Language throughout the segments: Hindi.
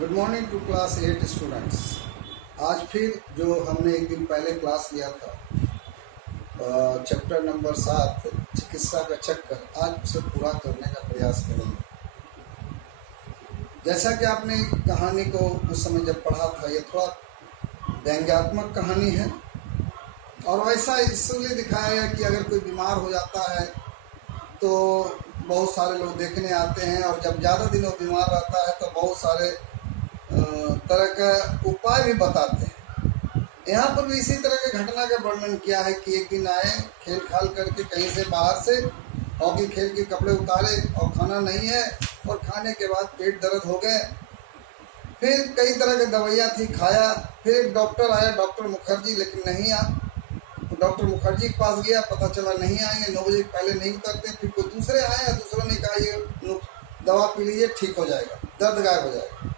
Good morning to class 8 students. आज फिर जो हमने एक दिन पहले क्लास लिया था चैप्टर नंबर 7 चिकित्सा का चक्कर, आज उसे पूरा करने का प्रयास करेंगे। जैसा कि आपने कहानी को उस समय जब पढ़ा था, ये थोड़ा व्यंग्यात्मक कहानी है और वैसा इसलिए दिखाया है कि अगर कोई बीमार हो जाता है तो बहुत सारे लोग देखने आते हैं और जब ज़्यादा दिनों बीमार रहता है तो बहुत सारे तरह का उपाय भी बताते हैं। यहाँ पर भी इसी तरह के घटना का वर्णन किया है कि एक दिन आए खेल खाल करके कहीं से बाहर से, हॉकी खेल के कपड़े उतारे और खाना नहीं है और खाने के बाद पेट दर्द हो गए। फिर कई तरह की दवाइयाँ थी, खाया। फिर एक डॉक्टर आया, डॉक्टर मुखर्जी, लेकिन नहीं आ। डॉक्टर मुखर्जी के पास गया, पता चला नहीं आएंगे, 9 बजे पहले नहीं उतरते। फिर कोई दूसरे आए, दूसरों ने कहा ये दवा पी लीजिए, ठीक हो जाएगा, दर्द गायब हो जाएगा,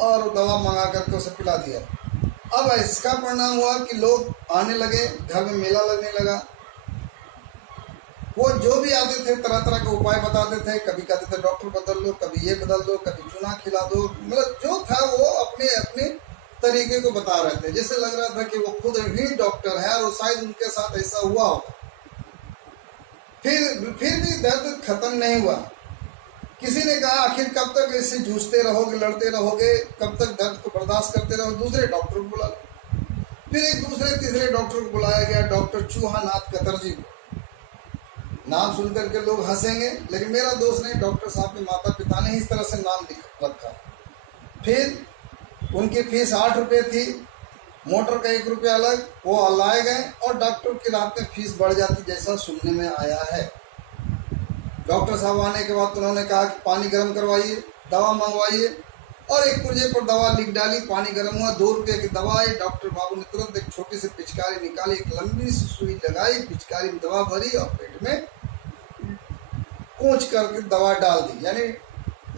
और दवा मंगा करके उसे पिला दिया। अब इसका परिणाम हुआ कि लोग आने लगे, घर में मेला लगने लगा। वो जो भी आते थे तरह तरह के उपाय बताते थे। कभी कहते थे डॉक्टर बदल लो, कभी ये बदल दो, कभी चूना खिला दो, मतलब जो था वो अपने अपने तरीके को बता रहे थे। जैसे लग रहा था कि वो खुद ही डॉक्टर है और शायद उनके साथ ऐसा हुआ होगा। फिर भी दर्द खत्म नहीं हुआ। किसी ने कहा आखिर कब तक इससे जूझते रहोगे, लड़ते रहोगे, कब तक दर्द को बर्दाश्त करते रहोगे? दूसरे डॉक्टर को बुला लो। फिर एक दूसरे तीसरे डॉक्टर को बुलाया गया, डॉक्टर चूहानाथ कतरजी को। नाम सुनकर के लोग हंसेंगे, लेकिन मेरा दोस्त नहीं, डॉक्टर साहब के माता पिता ने इस तरह से नाम लिख रखा। फिर उनकी फीस 8 रुपये थी, मोटर का 1 रुपया अलग, वो लाए गए और डॉक्टर की रात में फीस बढ़ जाती, जैसा सुनने में आया है। डॉक्टर साहब आने के बाद उन्होंने कहा कि पानी गर्म करवाइए, दवा मंगवाइए, और एक पुर्जे पर दवा लिख डाली। पानी गर्म हुआ, 2 रुपये की दवा आई। डॉक्टर बाबू ने तुरंत एक छोटी सी पिचकारी निकाली, एक लंबी सी सुई लगाई, पिचकारी में दवा भरी और पेट में कूच करके दवा डाल दी, यानी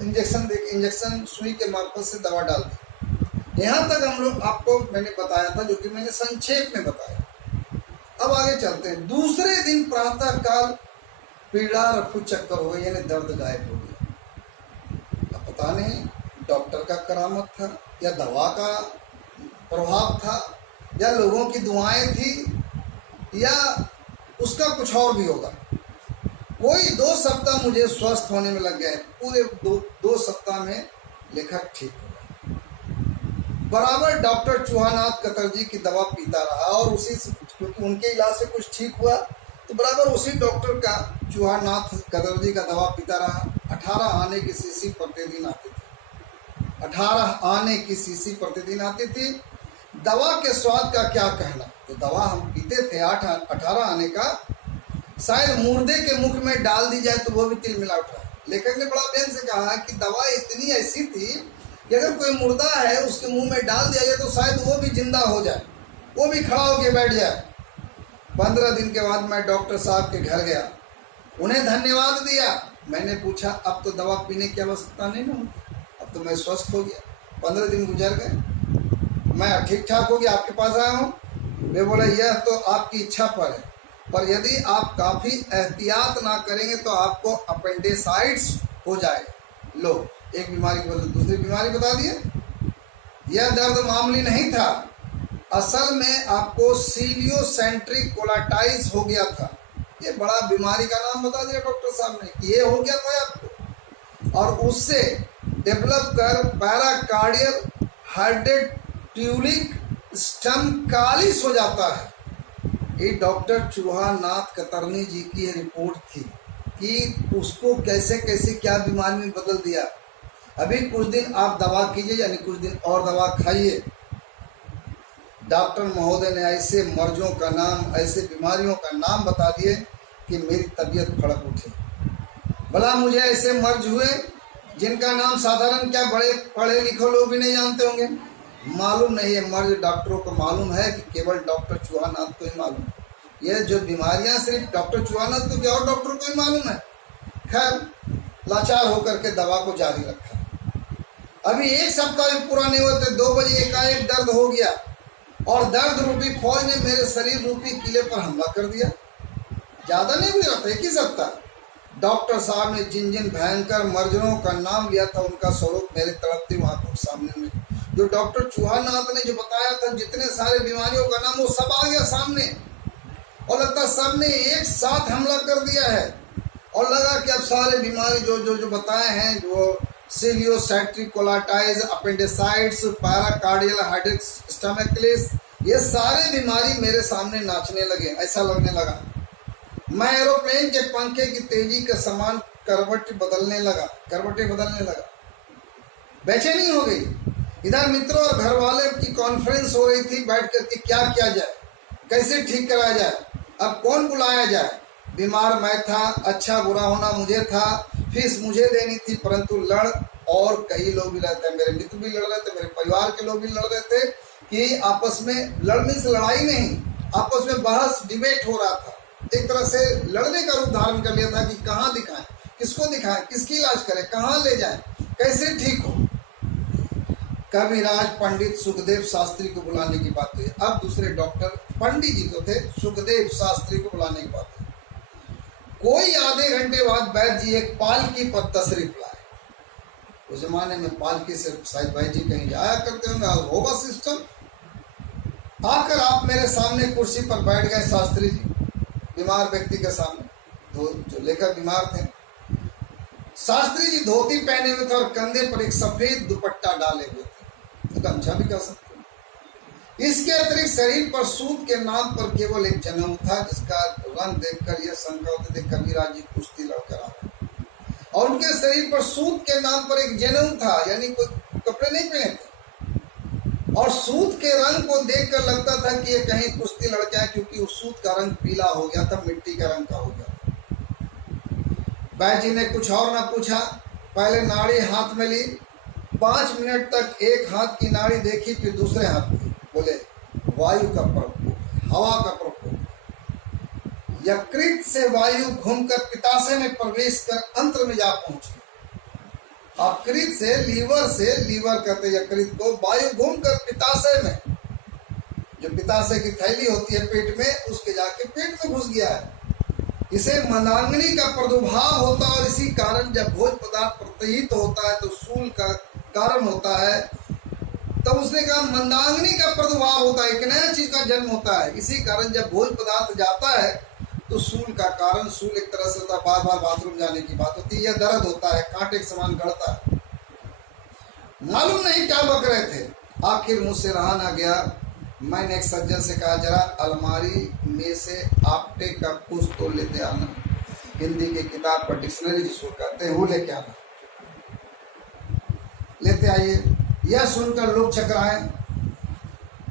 इंजेक्शन सुई के मार्फत से दवा डाल दी। यहाँ तक हम लोग आपको मैंने बताया था, जो कि मैंने संक्षेप में बताया। अब आगे चलते हैं। दूसरे दिन प्रातः काल पीड़ा रफू चक्कर हो गई, यानी दर्द गायब हो गया। अब पता नहीं डॉक्टर का करामत था या दवा का प्रभाव था या लोगों की दुआएं थी या उसका कुछ और भी होगा। कोई 2 सप्ताह मुझे स्वस्थ होने में लग गए। पूरे दो सप्ताह में लेखक ठीक हो गया। बराबर डॉक्टर चूहानाथ कतरजी की दवा पीता रहा और उसी से, क्योंकि उनके इलाज से कुछ ठीक हुआ, तो बराबर उसी डॉक्टर का चूहानाथ कतरजी का दवा पीता रहा। 18 आने की शीशी प्रतिदिन आती थी। 18 आने की शीशी प्रतिदिन आती थी। दवा के स्वाद का क्या कहना, तो दवा हम पीते थे 18 आने का, शायद मुर्दे के मुख में डाल दी जाए तो वो भी तिल मिला उठा। लेखक ने बड़ा प्यार से कहा कि दवा इतनी ऐसी थी कि अगर कोई मुर्दा है उसके मुंह में डाल दिया जाए तो शायद वो भी जिंदा हो जाए, वो भी खड़ा होकर बैठ जाए। 15 दिन के बाद मैं डॉक्टर साहब के घर गया, उन्हें धन्यवाद दिया। मैंने पूछा अब तो दवा पीने की आवश्यकता नहीं ना होती, अब तो मैं स्वस्थ हो गया। 15 दिन गुजर गए, मैं ठीक ठाक हो गया, आपके पास आया हूँ। वे बोले यह तो आपकी इच्छा पर है, पर यदि आप काफ़ी एहतियात ना करेंगे तो आपको अपेंडिसाइटिस हो जाएगा। लो, एक बीमारी के बदले दूसरी बीमारी बता दिए। यह दर्द मामूली नहीं था, असल में आपको सीलियोसेंट्रिक कोलाइटिस हो गया था। ये बड़ा बीमारी का नाम बता दिया डॉक्टर साहब ने कि ये हो गया था आपको, और उससे डेवलप कर पैराकार्डियल हाइड्रोट्यूलिक स्टमकालिस हो जाता है। ये डॉक्टर चूहानाथ कतरनी जी की रिपोर्ट थी कि उसको कैसे कैसे क्या बीमारी में बदल दिया। अभी कुछ दिन आप दवा कीजिए, यानी कुछ दिन और दवा खाइए। डॉक्टर महोदय ने ऐसे मर्जों का नाम, ऐसे बीमारियों का नाम बता दिए कि मेरी तबीयत फड़क उठी। भला मुझे ऐसे मर्ज हुए जिनका नाम साधारण क्या बड़े पढ़े लिखे लोग भी नहीं जानते होंगे। मालूम नहीं है, मर्ज डॉक्टरों को मालूम है कि केवल डॉक्टर चूहानाथ को ही मालूम है। ये जो बीमारियां सिर्फ डॉक्टर चूहानाथ को क्या और डॉक्टर को ही मालूम है। खैर, लाचार होकर के दवा को जारी रखा। अभी 1 सप्ताह भी पूरा नहीं हुआ तो 2 बजे एकाएक दर्द हो गया और दर्द रूपी फौज ने मेरे शरीर रूपी किले पर हमला कर दिया। ज़्यादा नहीं हुआ था, 1 ही सप्ताह। डॉक्टर साहब ने जिन जिन भयंकर मर्जरों का नाम लिया था उनका स्वरूप मेरे तड़पती आंखों के सामने में, जो डॉक्टर चौहाननाथ ने जो बताया था जितने सारे बीमारियों का नाम, वो सब आ गया सामने। और लगता है सबने एक साथ हमला कर दिया है। और लगा कि अब सारे बीमारी जो जो जो बताए हैं, जो सीलियोसाइट्रिक कोलाइटिस, अपेंडिसाइट्स, पैराकार्डियल हेडेक, स्टमकलेस, ये सारे बीमारी मेरे सामने नाचने लगे। ऐसा लगने लगा मैं एरोप्लेन के पंखे की तेजी के समान करवट बदलने लगा, करवटें बदलने लगा। बेचैनी हो गई। इधर मित्रों और घर वाले की कॉन्फ्रेंस हो रही थी बैठ कर के, क्या किया जाए, कैसे ठीक कराया जाए, अब कौन बुलाया जाए। बीमार मैं था, अच्छा बुरा होना मुझे था, फीस मुझे देनी थी, परंतु लड़ और कई लोग भी रहते हैं, मेरे मित्र भी लड़ रहे थे, मेरे परिवार के लोग भी लड़ रहे थे कि आपस में लड़ने से लड़ाई नहीं, आपस में बहस डिबेट हो रहा था। एक तरह से लड़ने का रूप धारण कर लिया था कि कहाँ दिखाएं, किसको दिखाएं, किसकी इलाज करें, कहाँ ले जाएं, कैसे ठीक हो। कविराज पंडित सुखदेव शास्त्री को बुलाने की बात हुई। अब दूसरे डॉक्टर पंडित जी तो थे, सुखदेव शास्त्री को बुलाने की बात हुई। कोई आधे घंटे बाद वैद्य जी एक पालकी पर तशरीफ लाए। उस जमाने में पालकी से शायद भाई जी कहीं जाया करते होंगे, होगा सिस्टम। आकर आप मेरे सामने कुर्सी पर बैठ गए शास्त्री जी, बीमार व्यक्ति के सामने, जो लेकर बीमार थे। शास्त्री जी धोती पहने हुए थे और कंधे पर एक सफेद दुपट्टा डाले हुए थे, गमछा भी कह सकते हैं। इसके अतिरिक्त शरीर पर सूद के नाम पर केवल एक जनेऊ था, जिसका रंग देखकर यह शंका होती थी कबीराज जी कुश्ती लड़कर आ रहे। और उनके शरीर पर सूद के नाम पर एक जनेऊ था, यानी कोई कपड़े नहीं पहने थे। और सूद के रंग को देखकर लगता था कि ये कहीं कुश्ती लड़के आए, क्योंकि उस सूद का रंग पीला हो गया था, मिट्टी का रंग का हो गया। बैद जी ने कुछ और ना पूछा, पहले नाड़ी हाथ में ली, 5 मिनट तक एक हाथ की नाड़ी देखी, फिर दूसरे हाथ की। बोले वायु का प्रकोप, हवा का प्रकोप। यकृत से वायु घूमकर पित्ताशय में प्रवेश कर अंत्र में जा पहुंची। अकृत से लीवर कहते यकृत को, वायु घूमकर पित्ताशय में, जो पित्ताशय की थैली होती है पेट में, उसके जाके पेट में घुस गया है। इसे मंदाग्नि का प्रादुर्भाव होता है। और इसी कारण जब भोज पदार्थ प्रत्यहित होता है तो सूल का कारण होता है। तब उसने कहा मंदाग्नि का प्रादुर्भाव होता है, एक नया चीज का जन्म होता है। इसी कारण जब भोज पदार्थ जाता है तो सूल का कारण, सूल एक तरह से होता है, बार बार बाथरूम जाने की बात होती है, या दर्द होता है, कांटे के समान गड़ता है। मालूम नहीं क्या बक रहे थे। आखिर मुझसे रहा ना गया। मैंने एक सज्जन से कहा, जरा अलमारी में से आपटे का कुछ तो लेते आना, हिंदी की किताब पर डिक्शनरी जिसको कहते हैं वो लेके आना। लेते आइए। यह सुनकर लोग चकराए।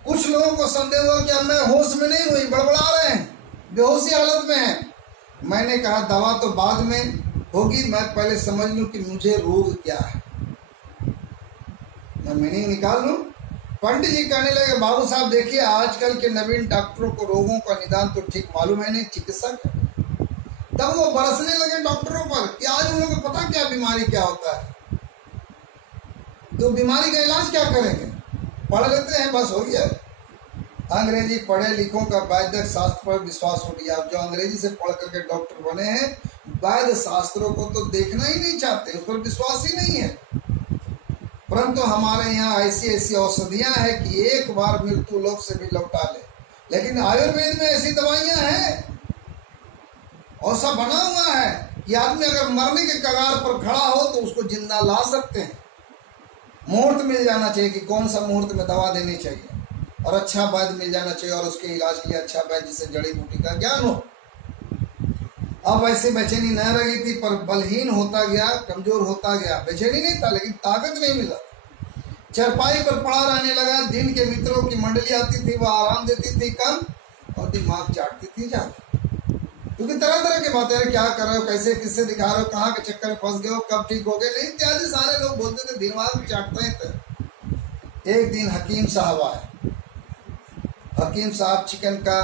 कुछ लोगों को संदेह हुआ कि अब मैं होश में नहीं हुई, बड़बड़ा रहे हैं, बेहोशी हालत में हैं। मैंने कहा दवा तो बाद में होगी, मैं पहले समझ लूं कि मुझे रोग क्या है, मैं मीनिंग निकाल लूं। पंडित जी कहने लगे, बाबू साहब देखिए, आजकल के नवीन डॉक्टरों को रोगों का निदान तो ठीक मालूम है नहीं, चिकित्सक। तब वो बरसने लगे डॉक्टरों पर कि आज उन लोगों को पता क्या बीमारी क्या होता है, तो बीमारी का इलाज क्या करेंगे, पढ़ लेते हैं बस हो गया। अंग्रेजी पढ़े लिखों का वैद्य शास्त्र पर विश्वास हो गया। जो अंग्रेजी से पढ़ करके डॉक्टर बने हैं, वैद्य शास्त्रों को तो देखना ही नहीं चाहते, उस पर विश्वास ही नहीं है। परंतु हमारे यहाँ ऐसी ऐसी औषधियां हैं कि एक बार मृत्यु लोक से भी लौटा ले। लेकिन आयुर्वेद में ऐसी दवाइयां हैं, ऐसा बना हुआ है कि आदमी अगर मरने के कगार पर खड़ा हो तो उसको जिंदा ला सकते हैं। मुहूर्त मिल जाना चाहिए कि कौन सा मुहूर्त में दवा देनी चाहिए, और अच्छा वैद्य मिल जाना चाहिए, और उसके इलाज के लिए अच्छा वैद्य जिसे जड़ी बूटी का ज्ञान हो। अब ऐसे बेचैनी न रही थी, पर बलहीन होता गया, कमजोर होता गया। बेचैनी नहीं था लेकिन ताकत नहीं मिला। चरपाई पर पड़ा रहने लगा। दिन के मित्रों की मंडली आती थी, वह आराम देती थी कम और दिमाग चाटती थी ज्यादा, क्योंकि तरह तरह की बातें, क्या कर रहे हो, कैसे किससे दिखा रहे हो, कहाँ के चक्कर में फंस गए हो, कब ठीक हो गए, नहीं इत्यादि सारे लोग बोलते थे, दिमाग चाटते थे। एक दिन हकीम साहब आए। हकीम साहब चिकन का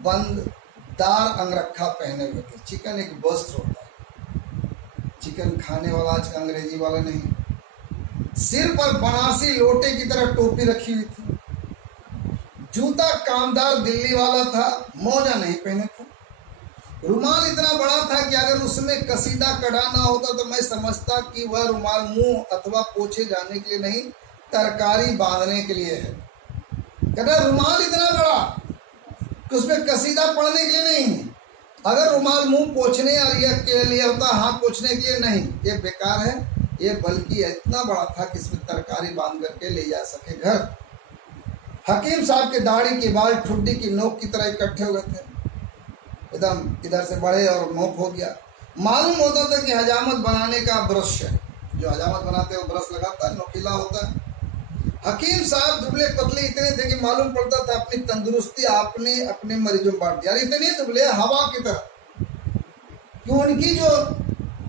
बंद दार अंगरखा पहने हुए थे। चिकन एक वस्त्र होता है, चिकन खाने वाला आज का अंग्रेजी वाला नहीं। सिर पर बनारसी लोटे की तरह टोपी रखी हुई थी। जूता कामदार दिल्ली वाला था, मोजा नहीं पहने थे। रुमाल इतना बड़ा था कि अगर उसमें कसीदा कढ़ाना होता तो मैं समझता कि वह रुमाल मुंह अथवा पोछे जाने के लिए नहीं, तरकारी बांधने के लिए है। कहता रुमाल इतना बड़ा कि उसमें कसीदा पढ़ने के लिए नहीं, अगर रुमाल मुंह पोछने के लिए होता, हाथ पोछने के लिए नहीं, ये बेकार है। ये बल्कि इतना बड़ा था कि इसमें तरकारी बांध करके ले जा सके घर। हकीम साहब के दाढ़ी के बाल ठुड्डी की नोक की तरह इकट्ठे हो गए थे, एकदम इधर से बढ़े और नोक हो गया। मालूम होता था कि हजामत बनाने का ब्रश है, जो हजामत बनाते हैं वो ब्रश लगाता है, नोकीला होता है। हकीम साहब दुबले पतले इतने थे कि मालूम पड़ता था अपनी तंदुरुस्ती आपने अपने मरीजों में बांट दिया। इतने दुबले हवा की तरह कि उनकी जो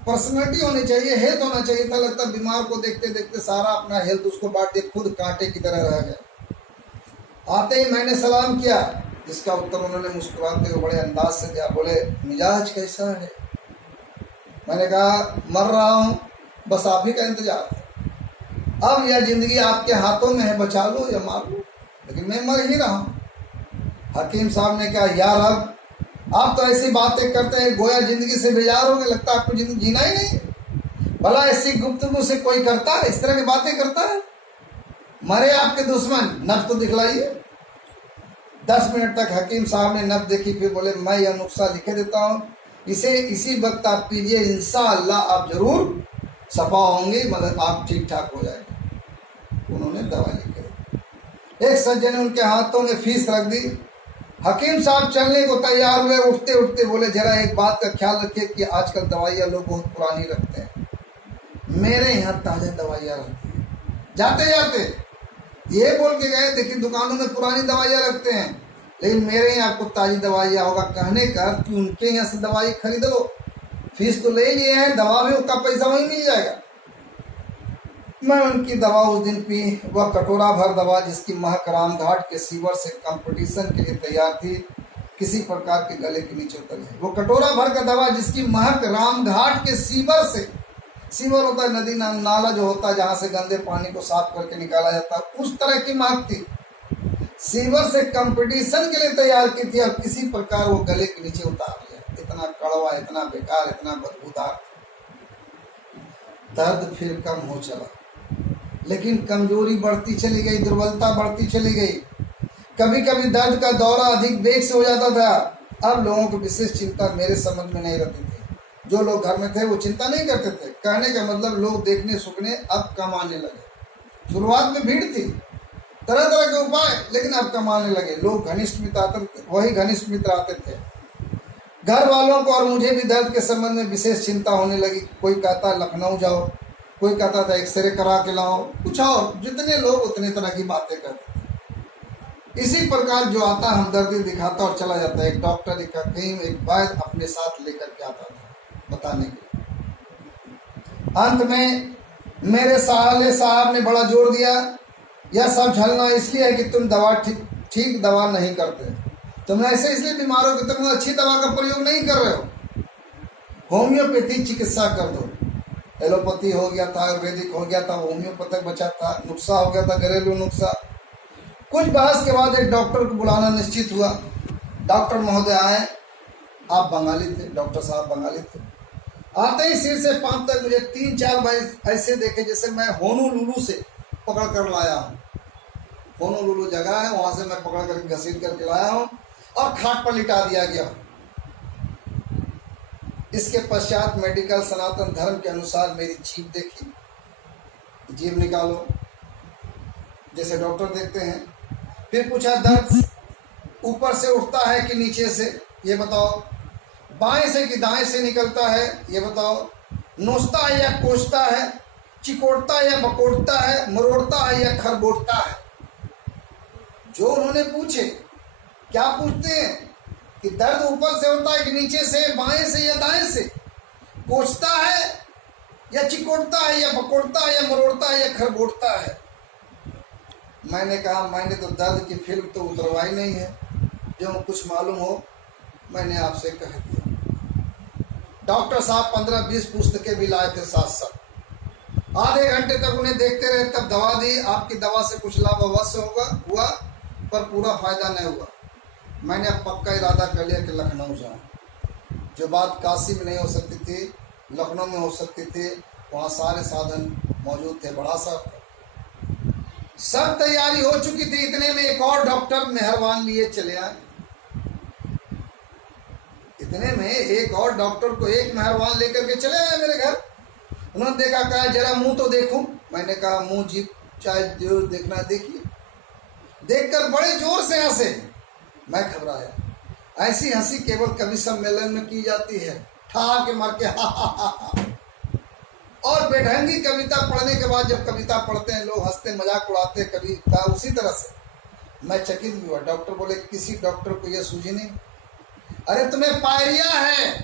पर्सनैलिटी होनी चाहिए, हेल्थ होना चाहिए था, लगता बीमार को देखते देखते सारा अपना हेल्थ उसको बांट दिया, खुद कांटे की तरह रह गया। आते ही मैंने सलाम किया, जिसका उत्तर उन्होंने मुस्कुराते हुए बड़े अंदाज से दिया। बोले मिजाज कैसा है? मैंने कहा मर रहा हूं, बस आप ही का इंतजार है। अब यह जिंदगी आपके हाथों में है, बचा लो या मार लो, लेकिन मैं मर ही रहा हूं। हकीम साहब ने कहा यार अब आप तो ऐसी बातें करते हैं गोया जिंदगी से बेजार हो गए, लगता है आपको जिंदगी जीना ही नहीं। भला ऐसी गुफ्तगू से कोई करता है, इस तरह की बातें करता है? मरे आपके दुश्मन, नब्ज तो दिखलाइए। 10 मिनट तक हकीम साहब ने नब्ज देखी, फिर बोले मैं यह नुस्खा लिखे देता हूँ, इसे इसी वक्त आप पीजिए, इंशाअल्लाह आप जरूर सफा होंगे, मतलब आप ठीक ठाक हो जाएंगे। उन्होंने दवा लिख दी। एक सज्जन ने उनके हाथों में फीस रख दी। हकीम साहब चलने को तैयार हुए, उठते उठते बोले जरा एक बात का ख्याल रखिए कि आजकल दवाइयाँ लोग बहुत पुरानी रखते हैं, मेरे यहाँ ताज़ा दवाइयाँ रखती हैं। जाते जाते ये बोल के गए देखिए दुकानों में पुरानी दवाइयाँ रखते हैं, लेकिन मेरे यहाँ आपको ताज़ी दवाइयाँ होगा। कहने का कि उनके यहाँ से दवाई खरीद लो, फीस तो ले लिए हैं, दवा भी उसका पैसा वहीं मिल जाएगा। मैं उनकी दवा उस दिन पी, वह कटोरा भर दवा जिसकी महक रामघाट के सीवर से कंपटीशन के लिए तैयार थी, किसी प्रकार के गले के नीचे उतर गई। वो कटोरा भर का दवा जिसकी महक रामघाट के सीवर से, सीवर होता है नदी नाला जो होता है जहाँ से गंदे पानी को साफ करके निकाला जाता है, उस तरह की महक थी। सीवर से कंपटीशन के लिए तैयार की थी और किसी प्रकार वो गले के नीचे उतार लिया। इतना कड़वा, इतना बेकार, इतना बदबूदार। दर्द फिर कम हो चला, लेकिन कमजोरी बढ़ती चली गई, दुर्बलता बढ़ती चली गई। कभी कभी दर्द का दौरा अधिक वेग से हो जाता था। अब लोगों की विशेष चिंता मेरे समझ में नहीं रहती थी। जो लोग घर में थे वो चिंता नहीं करते थे। कहने का मतलब लोग देखने सुखने अब कम आने लगे। शुरुआत में भीड़ थी, तरह तरह के उपाय, लेकिन अब कम आने लगे। लोग घनिष्ठ मित्र आते थे, वही घनिष्ठ मित्र आते थे। घर वालों को और मुझे भी दर्द के संबंध में विशेष चिंता होने लगी। कोई कहता लखनऊ जाओ, कोई कहता था एक्सरे करा के लाओ, कुछ और, जितने लोग उतने तरह की बातें करते थे। इसी प्रकार जो आता हमदर्दी दिखाता और चला जाता। एक डॉक्टर, एक हकीम, एक वैद्य अपने साथ लेकर के आता था बताने के। अंत में मेरे साले साहब ने बड़ा जोर दिया, यह सब झलना इसलिए है कि तुम दवा ठीक दवा नहीं करते। तुम ऐसे इसलिए बीमार हो कि तुम अच्छी दवा का प्रयोग नहीं कर रहे हो। होम्योपैथी चिकित्सा कर दो। एलोपैथी हो गया था, आयुर्वेदिक हो गया था, होम्योपैथिक बचा था, नुस्खा हो गया था घरेलू नुस्खा। कुछ बहस के बाद एक डॉक्टर को बुलाना निश्चित हुआ। डॉक्टर महोदय आए, आप बंगाली थे, डॉक्टर साहब बंगाली थे। आते ही सिर से पांव तक मुझे 3-4 भाई ऐसे देखे जैसे मैं होनोलुलु से पकड़ कर लाया हूँ। होनोलुलु जगह है, वहां से मैं पकड़ कर घसीट करके लाया हूँ और खाट पर लिटा दिया गया। इसके पश्चात मेडिकल सनातन धर्म के अनुसार मेरी जीभ देखी। जीभ निकालो जैसे डॉक्टर देखते हैं। फिर पूछा दर्द ऊपर से उठता है कि नीचे से, ये बताओ। बाएं से कि दाएं से निकलता है, ये बताओ। नोचता है या कोसता है, चिकोड़ता है या बकोड़ता है, मरोड़ता है या खरबोटता है। जो उन्होंने पूछे, क्या पूछते हैं कि दर्द ऊपर से होता है कि नीचे से, बाएं से या दाएं से, कोसता है या चिकोड़ता है या बकोड़ता है या मरोड़ता है या खरबोटता है। मैंने कहा मैंने तो दर्द की फिल्म तो उतरवाई नहीं है, जो कुछ मालूम हो मैंने आपसे कह दिया। डॉक्टर साहब 15-20 पुस्तकें भी लाए थे साथ साथ। आधे घंटे तक उन्हें देखते रहे, तब दवा दी। आपकी दवा से कुछ लाभ अवश्य हुआ पर पूरा फायदा नहीं हुआ। मैंने अब पक्का इरादा कर लिया कि लखनऊ जाऊँ। जो बात काशी में नहीं हो सकती थी, लखनऊ में हो सकती थी, वहाँ सारे साधन मौजूद थे। बड़ा साहब सब तैयारी हो चुकी थी, इतने में एक और डॉक्टर मेहरबान लिए चले आए। इतने में एक और डॉक्टर को एक मेहरबान लेकर के चले आए मेरे घर। उन्होंने देखा, कहा जरा मुंह तो देखूं। मैंने कहा मुंह जीप चाहे जो देखना देखिए। देखकर बड़े जोर से हंसे। मैं घबराया। ऐसी हंसी केवल कवि सम्मेलन में की जाती है, ठा के मार के हा हा हा हा। और बेढंगी कविता पढ़ने के बाद जब कविता पढ़ते हैं लोग हंसते मजाक उड़ाते कविता उसी तरह से। मैं चकित भी हुआ। डॉक्टर बोले किसी डॉक्टर को यह सूझी नहीं। अरे तुम्हें पायरिया है।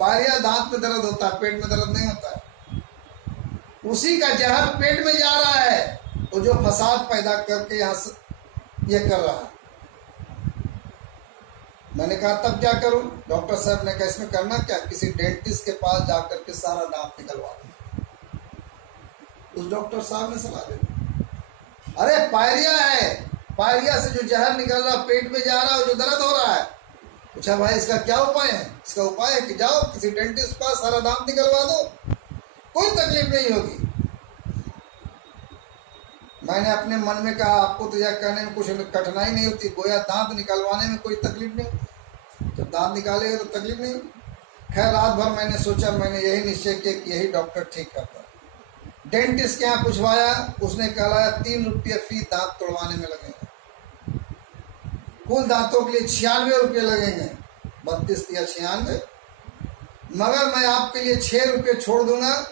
पायरिया दांत में दर्द होता है, पेट में दर्द नहीं होता है। उसी का जहर पेट में जा रहा है, तो जो फसाद पैदा करके यहाँ ये कर रहा है। मैंने कहा तब क्या करूं? डॉक्टर साहब ने कहा इसमें करना क्या, किसी डेंटिस्ट के पास जाकर के सारा दांत निकलवा दो। उस डॉक्टर साहब ने सलाह दी, अरे पायरिया है, पायरिया से जो जहर निकल रहा पेट में जा रहा है, जो दर्द हो रहा है। पूछा भाई इसका क्या उपाय है? इसका उपाय है कि जाओ किसी डेंटिस्ट के पास सारा दांत निकलवा दो, कोई तकलीफ नहीं होगी। मैंने अपने मन में कहा आपको तो यह कहने में कुछ कठिनाई नहीं होती, गोया दांत निकलवाने में कोई तकलीफ नहीं होती। जब दांत निकालेगा तो तकलीफ नहीं होती। खैर रात भर मैंने सोचा, मैंने यही निश्चय किया कि यही डॉक्टर ठीक करता है। डेंटिस्ट के यहाँ पूछवाया, उसने कहलाया 3 रुपये फी दांत तोड़वाने में लगेंगे। कुल दांतों के लिए 96 रुपये लगेंगे। 32 या 96, मगर मैं आपके लिए 6 रुपये छोड़ दूंगा।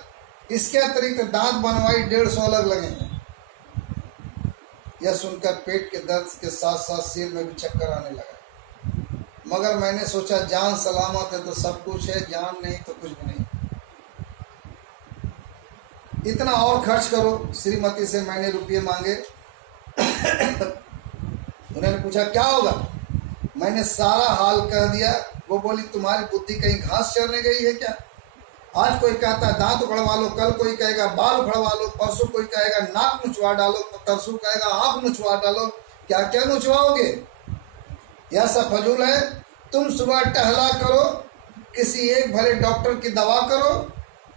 इसके अतिरिक्त दांत बनवाई 150 अलग लगेंगे। यह सुनकर पेट के दर्द के साथ साथ सिर में भी चक्कर आने लगा। मगर मैंने सोचा जान सलामत है तो सब कुछ है, जान नहीं तो कुछ भी नहीं। इतना और खर्च करो। श्रीमती से मैंने रुपये मांगे। उन्होंने पूछा क्या होगा? मैंने सारा हाल कह दिया। वो बोली तुम्हारी बुद्धि कहीं घास चरने गई है क्या? आज कोई कहता है दांत उखड़वा लो, कल कोई कहेगा बाल उखड़वा लो, परसों कोई कहेगा नाक नुचवा डालो, तरसों कहेगा आंख नुचवा डालो। क्या क्या नुचवाओगे? यह सब फजूल है। तुम सुबह टहला करो, किसी एक भले डॉक्टर की दवा करो,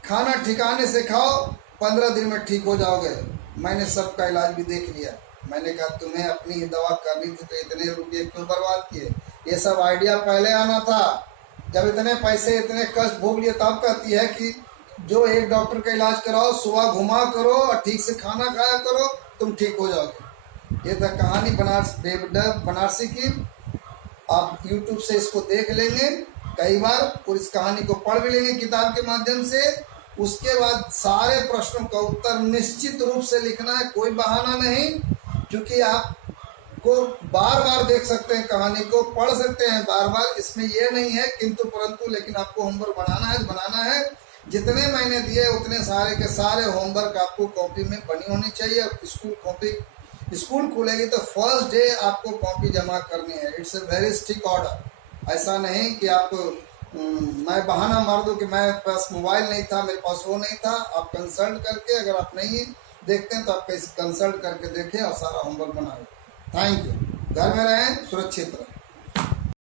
खाना ठिकाने से खाओ, 15 दिन में ठीक हो जाओगे। मैंने सबका इलाज भी देख लिया। मैंने कहा तुम्हें अपनी ही दवा करनी थी तो इतने रुपये क्यों बर्बाद किए? ये सब आइडिया पहले आना था। जब इतने पैसे इतने कष्ट भोग लिए तब कहती है कि जो एक डॉक्टर का इलाज कराओ, सुबह घुमा करो और ठीक से खाना खाया करो, तुम ठीक हो जाओगे। ये था कहानी बनारसी की। आप YouTube से इसको देख लेंगे कई बार और इस कहानी को पढ़ भी लेंगे किताब के माध्यम से। उसके बाद सारे प्रश्नों का उत्तर निश्चित रूप से लिखना है, कोई बहाना नहीं। क्योंकि आप को बार बार देख सकते हैं, कहानी को पढ़ सकते हैं बार बार, इसमें ये नहीं है किंतु परंतु। लेकिन आपको होमवर्क बनाना है, बनाना है। जितने मैंने दिए उतने सारे के सारे होमवर्क आपको कॉपी में बनी होनी चाहिए। स्कूल खुलेगी तो फर्स्ट डे आपको कॉपी जमा करनी है। It's a very strict order. ऐसा नहीं कि आपको मैं बहाना मार दूं कि मेरे पास मोबाइल नहीं था, मेरे पास वो नहीं था। आप कंसल्ट करके, अगर आप नहीं देखते हैं तो आप कंसल्ट करके देखें और सारा होमवर्क बनाएं। Thank you. घर में रहें, सुरक्षित रहें।